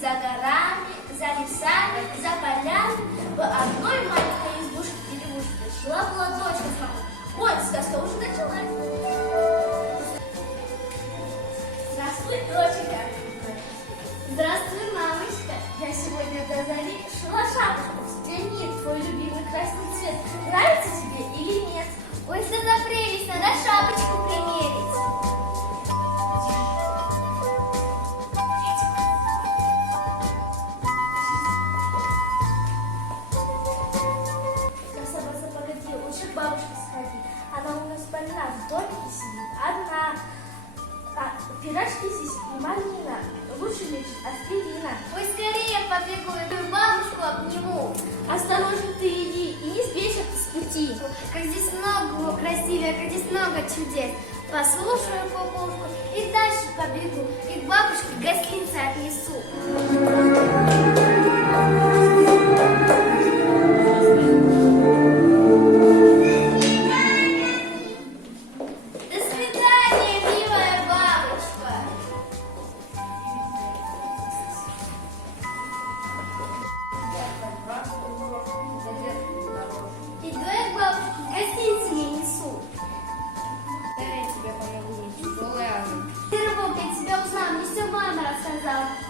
за горами, за лесами, за полями, в одной маленькой избушке-деревушке жила-была дочка с мамой. Ой, сказка уже началась. Здравствуй, доченька. Здравствуй, мамочка. Я сегодня до зари шила шапочку. Взгляни, твой любимый красный цвет. Нравится тебе или нет? Ой, что за прелесть, надо шапочку примерить. Красавица, погоди, лучше к бабушке сходи. Она у нас больна, в домике сидит одна. Пирожки здесь и малина. Лучше лечит аспирина. Ой, скорее побегу, эту бабушку обниму. Осторожно ты иди и не сбейся с пути. Как здесь много красивее, как здесь много чудес. Послушаю кукушку и дальше побегу. И к бабушке гостинцы отнесу.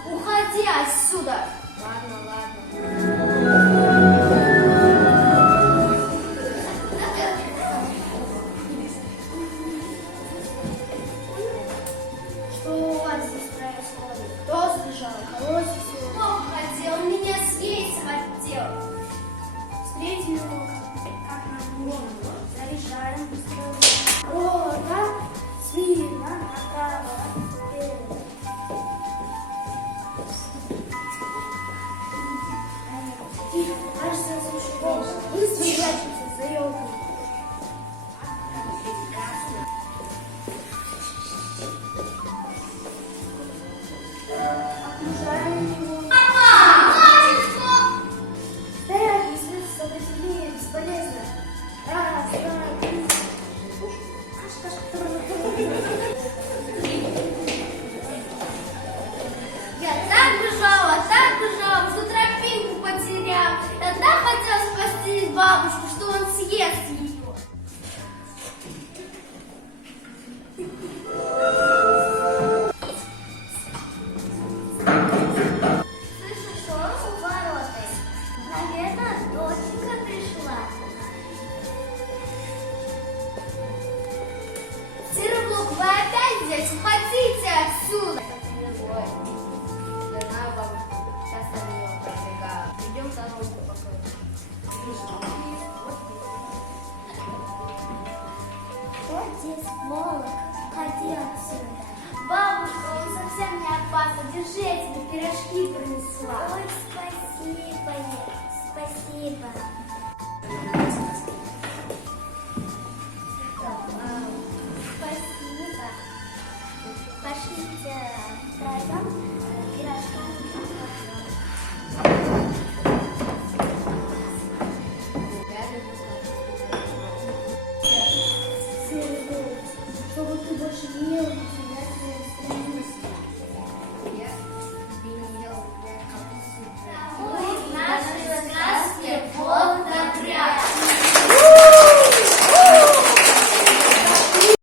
Уходи отсюда! Ладно. Что у вас здесь происходит? Кто сбежал? Кого здесь? Бог хотел, меня съесть хотел. Встретили его, как на голову. Заряжаем быстро. О, да? Смирно, направо. Быстро прячется за елкой. Окружаем его. Стоять, если сопротивление бесполезно. Раз, два, три. Я так бежала, что тропинку потерял. Я так хотела спасти бабушку, что он съест ее. Слышишь, шум у ворот. Наверное, доченька пришла. Серый-Волк, вы опять здесь? Уходите отсюда. Сейчас они его пробегают. Идем дорогу покажем. Вот здесь волк. Ходи отсюда. Бабушка, он совсем не опасен. Держи, я тебе пирожки принесла. Ой, спасибо, спасибо. Спасибо. Пошлите втроем пирожками. Чтобы ты больше не ел, я